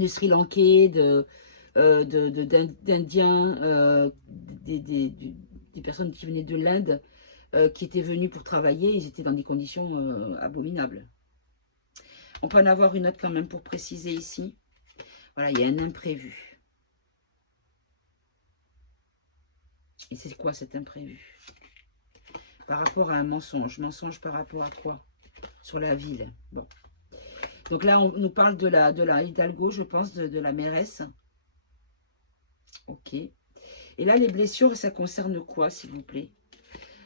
Sri Lankais, d'Indiens, des personnes qui venaient de l'Inde, qui étaient venues pour travailler, ils étaient dans des conditions abominables. On peut en avoir une autre quand même pour préciser ici. Voilà, il y a un imprévu. Et c'est quoi cet imprévu? Par rapport à un mensonge. Mensonge par rapport à quoi? Sur la ville. Bon. Donc là, on nous parle de la Hidalgo, je pense, de la mairesse. Ok. Et là, les blessures, ça concerne quoi, s'il vous plaît?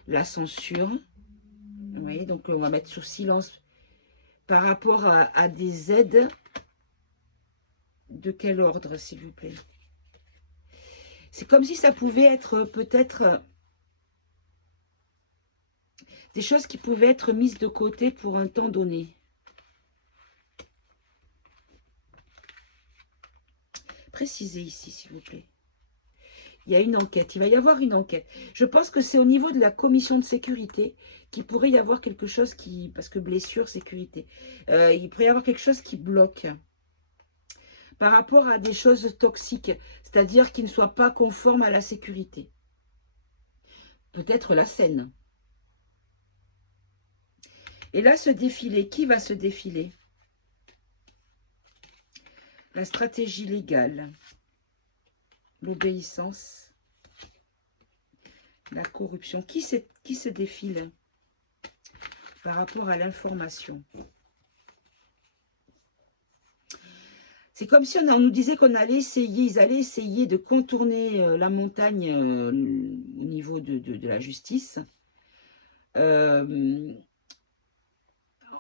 La censure. Vous voyez, donc on va mettre sur silence. Par rapport à des aides, de quel ordre, s'il vous plaît? C'est comme si ça pouvait être peut-être des choses qui pouvaient être mises de côté pour un temps donné. Précisez ici, s'il vous plaît. Il y a une enquête, il va y avoir une enquête. Je pense que c'est au niveau de la commission de sécurité qu'il pourrait y avoir quelque chose qui... Parce que blessure, sécurité. Il pourrait y avoir quelque chose qui bloque par rapport à des choses toxiques, c'est-à-dire qui ne soient pas conformes à la sécurité. Peut-être la scène. Et là, ce défilé, qui va se défiler? La stratégie légale, l'obéissance, la corruption. Qui se défile par rapport à l'information? C'est comme si on nous disait qu'on allait essayer, ils allaient essayer de contourner la montagne au niveau de la justice.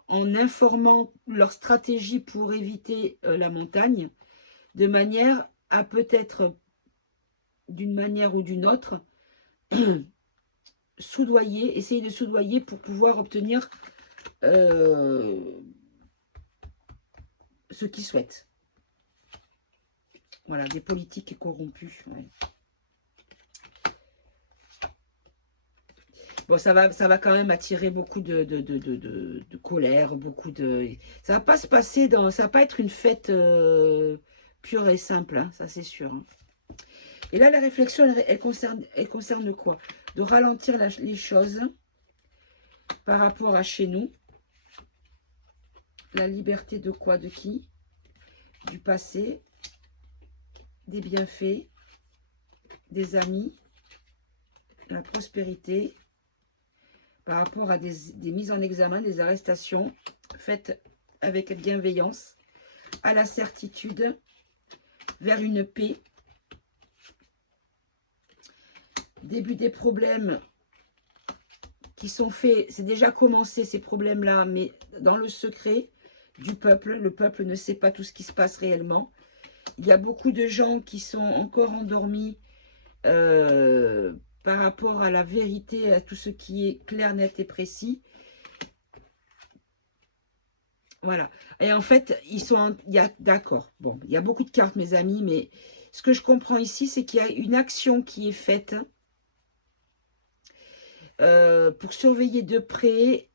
en informant leur stratégie pour éviter la montagne, de manière à peut-être, d'une manière ou d'une autre, soudoyer, essayer de soudoyer pour pouvoir obtenir ce qu'ils souhaitent. Voilà, des politiques corrompus. Ouais. Bon, ça va quand même attirer beaucoup de colère, beaucoup de... Ça va pas se passer dans... Ça va pas être une fête pure et simple, hein, ça c'est sûr. Hein. Et là, la réflexion, elle concerne quoi? De ralentir les choses par rapport à chez nous. La liberté de quoi? De qui? Du passé, des bienfaits, des amis, la prospérité, par rapport à des mises en examen, des arrestations faites avec bienveillance, à la certitude, vers une paix, début des problèmes qui sont faits, c'est déjà commencé ces problèmes-là, mais dans le secret du peuple. Le peuple ne sait pas tout ce qui se passe réellement. Il y a beaucoup de gens qui sont encore endormis par rapport à la vérité, à tout ce qui est clair, net et précis. Voilà. Et en fait, d'accord. Bon, il y a beaucoup de cartes, mes amis, mais ce que je comprends ici, c'est qu'il y a une action qui est faite pour surveiller de près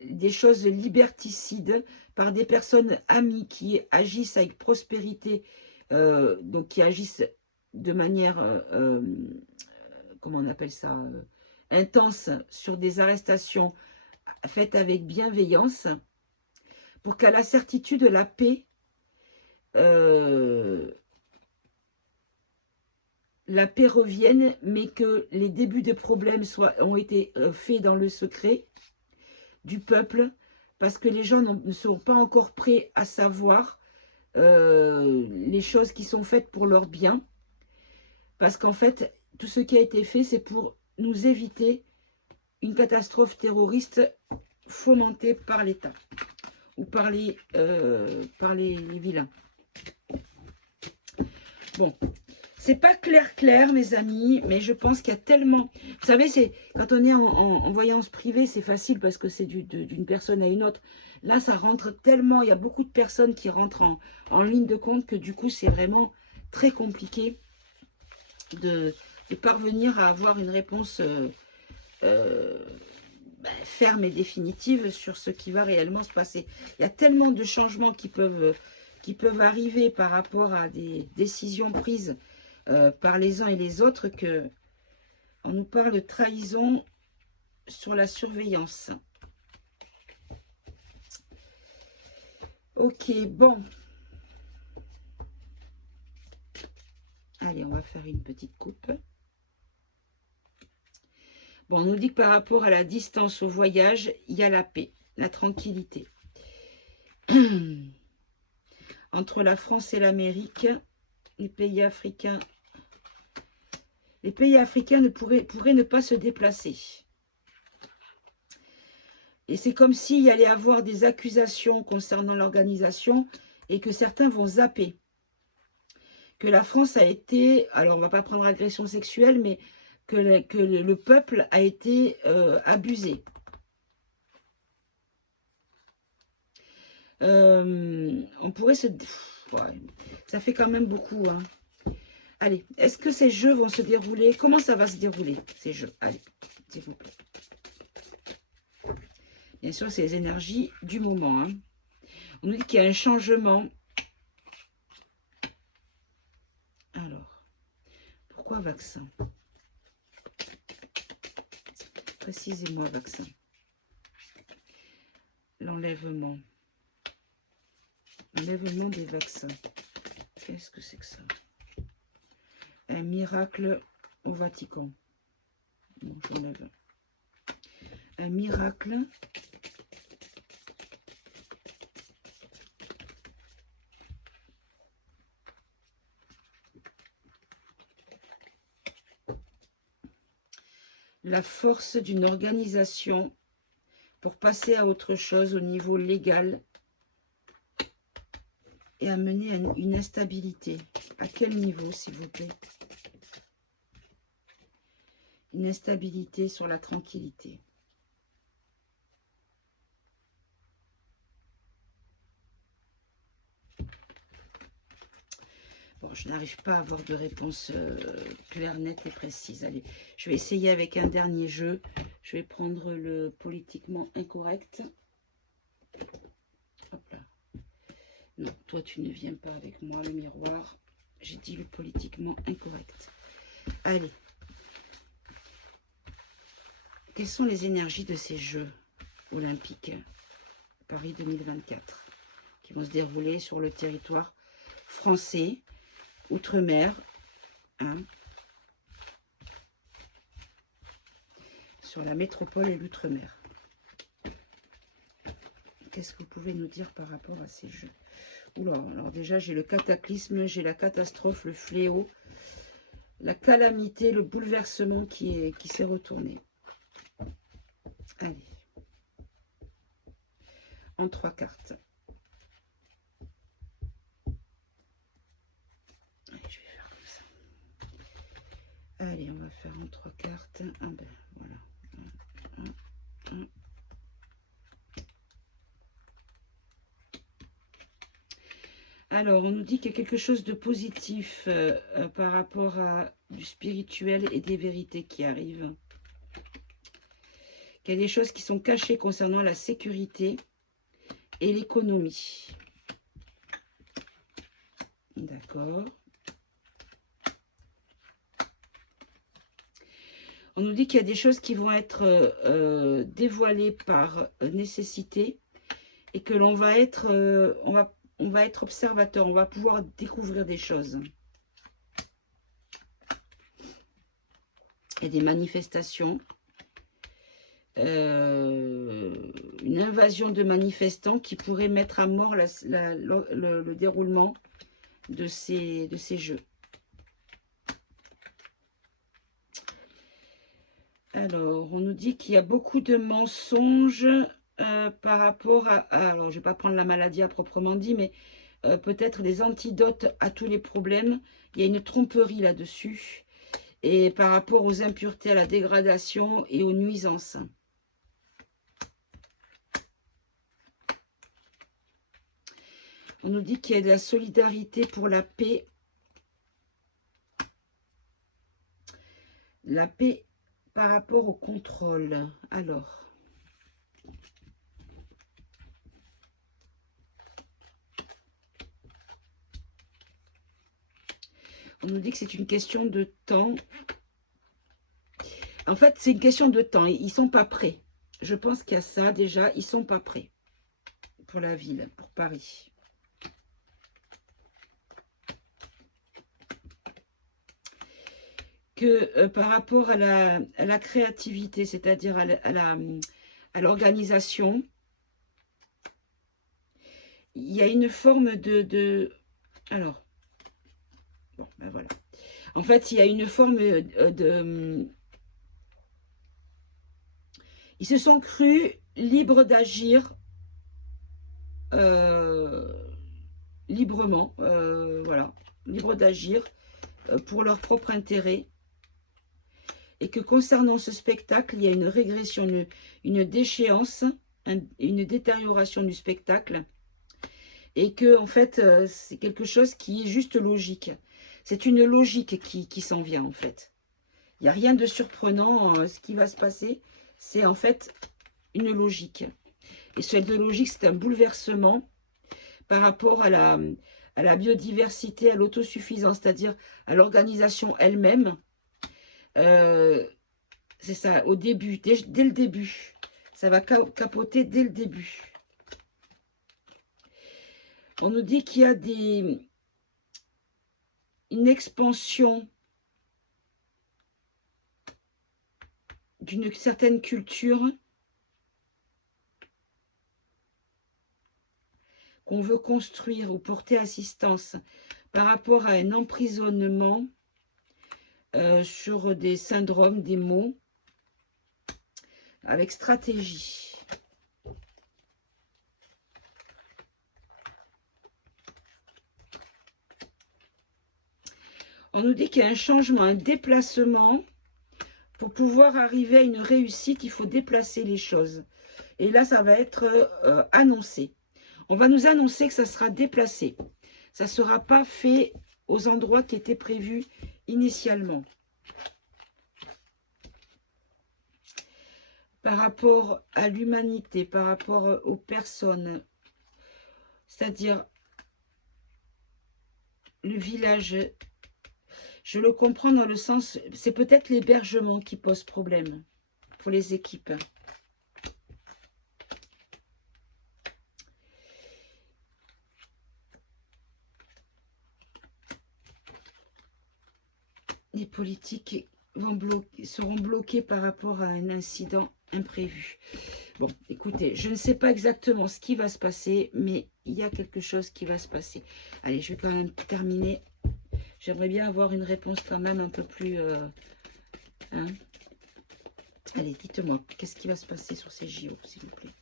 des choses liberticides par des personnes amies qui agissent avec prospérité, donc qui agissent de manière, comment on appelle ça, intense sur des arrestations faites avec bienveillance, pour qu'à la certitude, la paix, revienne, mais que les débuts de problèmes ont été faits dans le secret du peuple, parce que les gens ne sont pas encore prêts à savoir les choses qui sont faites pour leur bien, parce qu'en fait, tout ce qui a été fait, c'est pour nous éviter une catastrophe terroriste fomentée par l'État ou par les vilains. Bon, c'est pas clair, mes amis, mais je pense qu'il y a tellement... Vous savez, quand on est en voyance privée, c'est facile parce que c'est d'une personne à une autre. Là, ça rentre tellement... Il y a beaucoup de personnes qui rentrent en ligne de compte que du coup, c'est vraiment très compliqué de parvenir à avoir une réponse ferme et définitive sur ce qui va réellement se passer. Il y a tellement de changements qui peuvent arriver par rapport à des décisions prises par les uns et les autres, que on nous parle de trahison sur la surveillance. Ok, bon. Allez, on va faire une petite coupe. Bon, on nous dit que par rapport à la distance au voyage, il y a la paix, la tranquillité. Entre la France et l'Amérique, les pays africains pourraient ne pas se déplacer. Et c'est comme s'il y allait avoir des accusations concernant l'organisation et que certains vont zapper. Que la France a été, alors on ne va pas prendre agression sexuelle, mais que le peuple a été abusé. On pourrait se... Ouais, ça fait quand même beaucoup. Hein. Allez, est-ce que ces jeux vont se dérouler? Comment ça va se dérouler, ces jeux? Allez, s'il vous plaît. Bien sûr, c'est les énergies du moment. Hein. On nous dit qu'il y a un changement. Alors, pourquoi vaccin? Précisez-moi vaccin. L'enlèvement. L'enlèvement des vaccins. Qu'est-ce que c'est que ça? Un miracle au Vatican. Bon, j'enlève. Un miracle. La force d'une organisation pour passer à autre chose au niveau légal et amener à une instabilité. À quel niveau, s'il vous plaît? Une instabilité sur la tranquillité. Bon, je n'arrive pas à avoir de réponse claire, nette et précise. Allez, je vais essayer avec un dernier jeu. Je vais prendre le politiquement incorrect. Hop là. Non, toi, tu ne viens pas avec moi, le miroir. J'ai dit le politiquement incorrect. Allez. Quelles sont les énergies de ces Jeux olympiques Paris 2024 qui vont se dérouler sur le territoire français, outre-mer, hein, sur la métropole et l'outre-mer. Qu'est-ce que vous pouvez nous dire par rapport à ces Jeux? Oula, alors déjà j'ai le cataclysme, j'ai la catastrophe, le fléau, la calamité, le bouleversement qui s'est retourné. Allez. En 3 cartes. Allez, je vais faire comme ça. Allez, on va faire en 3 cartes. Ah ben, voilà. Alors, on nous dit qu'il y a quelque chose de positif par rapport à du spirituel et des vérités qui arrivent. Qu'il y a des choses qui sont cachées concernant la sécurité et l'économie. D'accord. On nous dit qu'il y a des choses qui vont être dévoilées par nécessité et que l'on va être, on va être observateur, on va pouvoir découvrir des choses. Il y a des manifestations, une invasion de manifestants qui pourrait mettre à mort le déroulement de ces Jeux. Alors, on nous dit qu'il y a beaucoup de mensonges par rapport à... Alors, je ne vais pas prendre la maladie à proprement dit, mais peut-être des antidotes à tous les problèmes. Il y a une tromperie là-dessus. Et par rapport aux impuretés, à la dégradation et aux nuisances. On nous dit qu'il y a de la solidarité pour la paix. La paix par rapport au contrôle. Alors... On nous dit que c'est une question de temps. En fait, c'est une question de temps. Ils ne sont pas prêts. Je pense qu'il y a ça déjà. Ils ne sont pas prêts pour la ville, pour Paris. Que par rapport à la créativité, c'est-à-dire à l'organisation, il y a une forme alors, bon, ben voilà. En fait, il y a une forme de... Ils se sont crus libres d'agir librement, voilà, libres d'agir pour leur propre intérêt. Et que concernant ce spectacle, il y a une régression, une déchéance, une détérioration du spectacle. Et que, en fait, c'est quelque chose qui est juste logique. C'est une logique qui s'en vient, en fait. Il n'y a rien de surprenant. Ce qui va se passer, c'est en fait une logique. Et cette logique, c'est un bouleversement par rapport à la biodiversité, à l'autosuffisance, c'est-à-dire à l'organisation elle-même. C'est ça, au début, dès le début. Ça va capoter dès le début. On nous dit qu'il y a une expansion d'une certaine culture qu'on veut construire ou porter assistance par rapport à un emprisonnement sur des syndromes, des maux, avec stratégie. On nous dit qu'il y a un changement, un déplacement. Pour pouvoir arriver à une réussite, il faut déplacer les choses. Et là, ça va être annoncé. On va nous annoncer que ça sera déplacé. Ça ne sera pas fait aux endroits qui étaient prévus initialement. Par rapport à l'humanité, par rapport aux personnes, c'est-à-dire le village, je le comprends dans le sens, c'est peut-être l'hébergement qui pose problème pour les équipes. Les politiques seront bloqués par rapport à un incident imprévu. Bon, écoutez, je ne sais pas exactement ce qui va se passer, mais il y a quelque chose qui va se passer. Allez, je vais quand même terminer. J'aimerais bien avoir une réponse quand même un peu plus... hein. Allez, dites-moi, qu'est-ce qui va se passer sur ces JO, s'il vous plaît?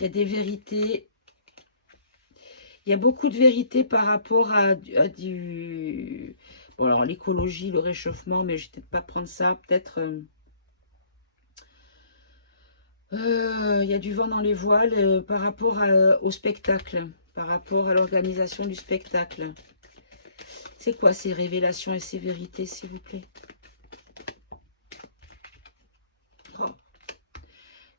Il y a des vérités. Il y a beaucoup de vérités par rapport à du... Bon, alors l'écologie, le réchauffement, mais je vais peut-être pas prendre ça. Peut-être... il y a du vent dans les voiles par rapport au spectacle, par rapport à l'organisation du spectacle. C'est quoi ces révélations et ces vérités, s'il vous plaît? Oh.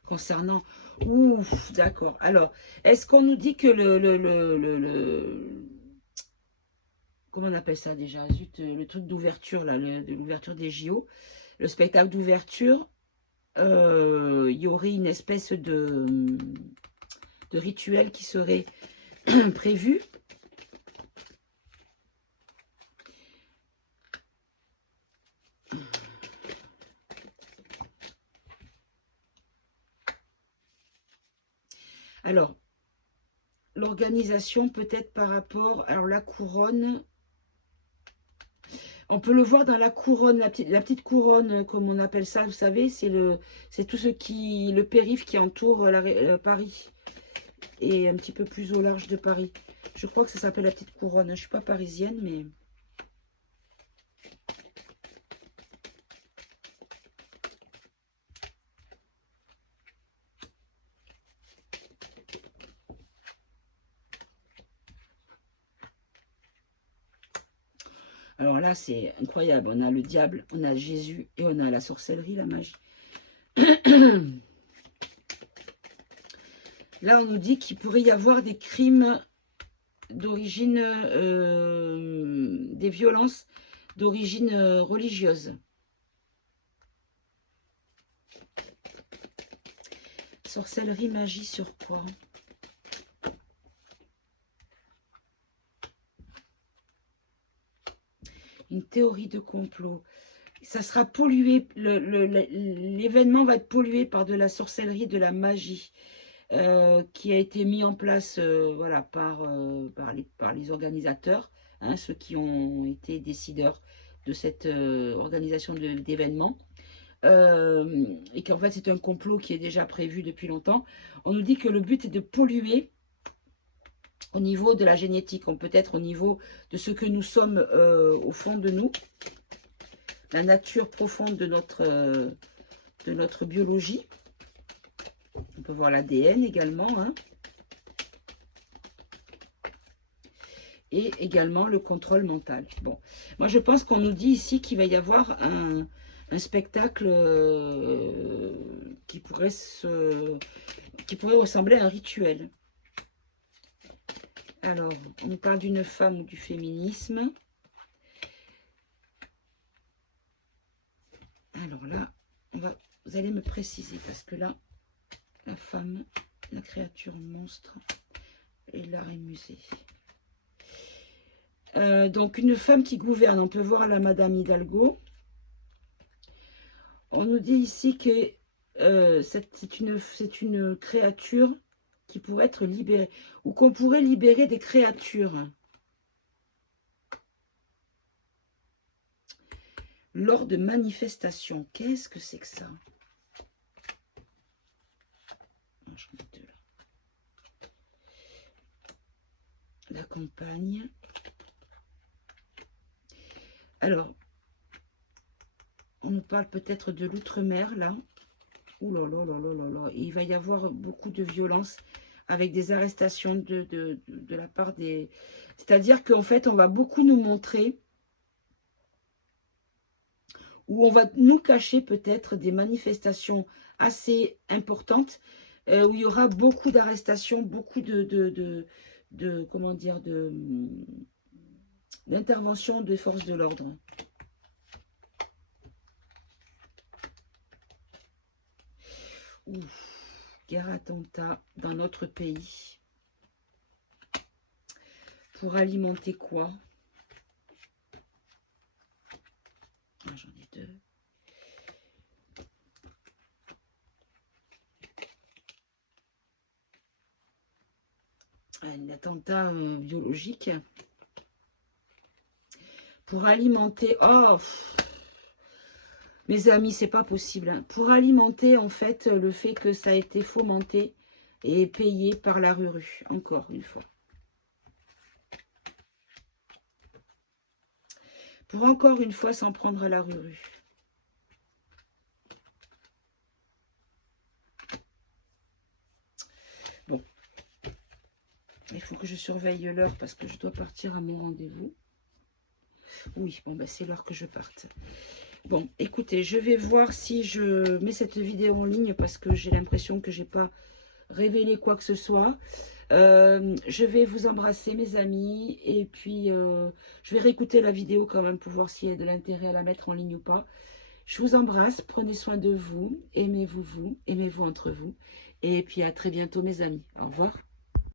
Concernant... Ouf, d'accord. Alors, est-ce qu'on nous dit que comment on appelle ça déjà? Zut, le truc d'ouverture, là, de l'ouverture des JO, le spectacle d'ouverture, il y aurait une espèce de rituel qui serait prévu. Alors, l'organisation peut-être par rapport... Alors, la couronne... On peut le voir dans la couronne, la petite couronne, comme on appelle ça, vous savez, c'est tout le périph' qui entoure Paris. Et un petit peu plus au large de Paris. Je crois que ça s'appelle la petite couronne. Je ne suis pas parisienne, mais... Alors là, c'est incroyable. On a le diable, on a Jésus et on a la sorcellerie, la magie. Là, on nous dit qu'il pourrait y avoir des crimes d'origine, des violences d'origine religieuse. Sorcellerie, magie sur quoi? Une théorie de complot. Ça sera pollué, l'événement va être pollué par de la sorcellerie, de la magie. Qui a été mis en place voilà, par les organisateurs, hein, ceux qui ont été décideurs de cette organisation d'événements. Et qu'en fait, c'est un complot qui est déjà prévu depuis longtemps. On nous dit que le but est de polluer au niveau de la génétique, peut-être au niveau de ce que nous sommes au fond de nous, la nature profonde de notre biologie. On peut voir l'ADN également, hein. Et également le contrôle mental. Bon, moi je pense qu'on nous dit ici qu'il va y avoir un spectacle qui pourrait ressembler à un rituel. Alors, on nous parle d'une femme ou du féminisme. Alors là, vous allez me préciser, parce que là, la femme, la créature monstre et l'art et musée. Donc, une femme qui gouverne, on peut voir la Madame Hidalgo. On nous dit ici que c'est une créature qui pourrait être libérée, ou qu'on pourrait libérer des créatures lors de manifestations. Qu'est-ce que c'est que ça? campagne. Alors, on nous parle peut-être de l'outre-mer, là. Ouh là là là là là là. Il va y avoir beaucoup de violence avec des arrestations de la part des... C'est-à-dire qu'en fait, on va beaucoup nous montrer, ou on va nous cacher peut-être des manifestations assez importantes, où il y aura beaucoup d'arrestations, beaucoup comment dire, d'intervention des forces de l'ordre. Guerre attentat dans notre pays. Pour alimenter quoi? Ah, j'en ai deux. Un attentat biologique. Pour alimenter... Oh, mes amis, c'est pas possible. Hein. Pour alimenter, en fait, le fait que ça a été fomenté et payé par la Ruru. Encore une fois. Pour encore une fois s'en prendre à la Ruru. Bon. Il faut que je surveille l'heure parce que je dois partir à mon rendez-vous. Oui, bon, ben, c'est l'heure que je parte. Bon, écoutez, je vais voir si je mets cette vidéo en ligne parce que j'ai l'impression que j'ai pas révélé quoi que ce soit. Je vais vous embrasser, mes amis, et puis je vais réécouter la vidéo quand même pour voir s'il y a de l'intérêt à la mettre en ligne ou pas. Je vous embrasse, prenez soin de vous, aimez-vous, aimez-vous entre vous, et puis à très bientôt, mes amis. Au revoir.